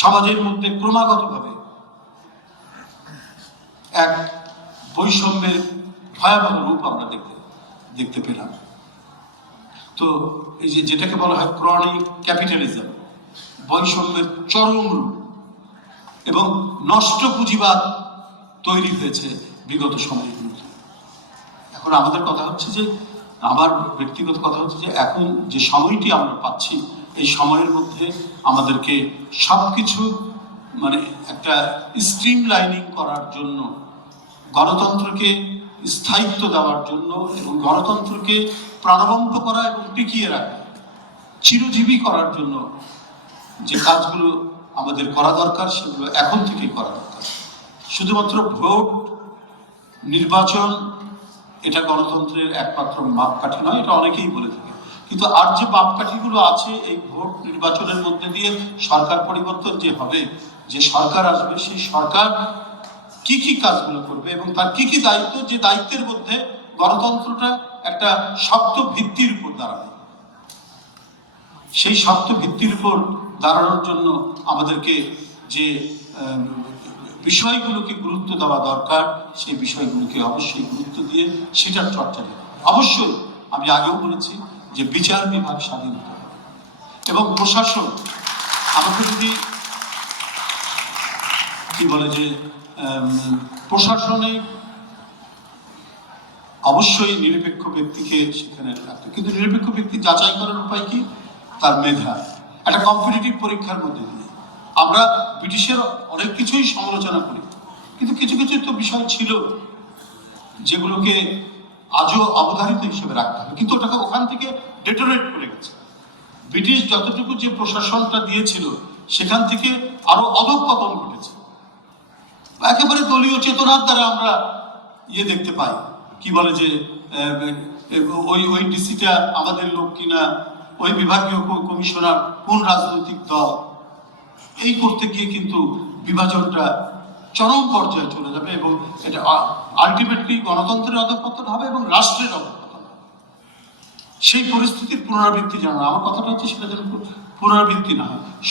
সমাজের মধ্যে ক্রমাগতভাবে এক বৈষম্যের ভয়াবহ রূপ আমরা দেখতে পেলাম। তো এই যেটাকে বলা হয় ক্রনিক ক্যাপিটালিজম, বৈষম্যের চরম রূপ এবং নষ্ট পুঁজিবাদ তৈরি হয়েছে বিগত সময়গুলোতে। এখন আমাদের কথা হচ্ছে যে, আমার ব্যক্তিগত কথা হচ্ছে যে, এখন যে সময়টি আমরা পাচ্ছি, এই সময়ের মধ্যে আমাদেরকে সবকিছু মানে একটা স্ট্রিম লাইনিং করার জন্য, গণতন্ত্রকে স্থায়িত্ব দেওয়ার জন্য এবং গণতন্ত্রকে প্রাণবন্ত করা এবং টিকিয়ে রাখা, চিরজীবী করার জন্য যে কাজগুলো আমাদের করা দরকার, সেগুলো এখন থেকেই করা দরকার। শুধুমাত্র ভোট, নির্বাচন এটা গণতন্ত্রের একমাত্র মাপকাঠি নয়, এটা অনেকেই বলে থাকে। কিন্তু আর যে মাপকাঠিগুলো আছে, এই ভোট নির্বাচনের মধ্যে দিয়ে সরকার পরিবর্তন যে হবে, যে সরকার আসবে, সেই সরকার কি কি কাজগুলো করবে এবং তার কি কি দায়িত্ব, যে দায়িত্বের মধ্যে গণতন্ত্রটা একটা শক্ত ভিত্তির উপর দাঁড়াবে। সেই শক্ত ভিত্তির উপর দাঁড়ানোর জন্য আমাদেরকে যে বিষয়গুলোকে গুরুত্ব দেওয়া দরকার, সেই বিষয়গুলোকে অবশ্যই গুরুত্ব দিয়ে সেটার চর্চা দিতে হবে। অবশ্যই আমি আগেও বলেছি যে বিচার বিভাগ স্বাধীন হতে হবে এবং প্রশাসন, আমাকে যদি কি বলে যে প্রশাসনে অবশ্যই নিরপেক্ষ ব্যক্তিকে সেখানে রাখতে, কিন্তু নিরপেক্ষ ব্যক্তি যাচাই করার উপায় কি? তার মেধা। একটা কম্পিটিটিভ পরীক্ষার মধ্যে দিয়ে আমরা ব্রিটিশের অনেক কিছুই সমালোচনা করি, কিন্তু কিছু কিছু তো বিষয় ছিল যেগুলোকে আজও অবধারিত হিসেবে রাখতে হবে, কিন্তু ওটাকে ওখান থেকে ডেটোরেট করে গেছে। ব্রিটিশ যতটুকু যে প্রশাসনটা দিয়েছিল, সেখান থেকে আরো অধঃপতন ঘটেছে। একেবারে দলীয় চেতনার দ্বারা আমরা দেখতে পাই, কি বলে যে ওই ডিসিটা আমাদের লোক কিনা, ওই বিভাগীয় কমিশনার কোন রাজনৈতিক দল, এই করতে গিয়ে কিন্তু বিভাজনটা চরম পর্যায়ে চলে যাবে এবং এটা আলটিমেটলি গণতন্ত্রের অধঃপতন হবে এবং রাষ্ট্রের অধঃপতন হবে। সেই পরিস্থিতির পুনরাবৃত্তি যেন, আমার কথাটা হচ্ছে সেটা যেন পুনরাবৃত্তি না হয়।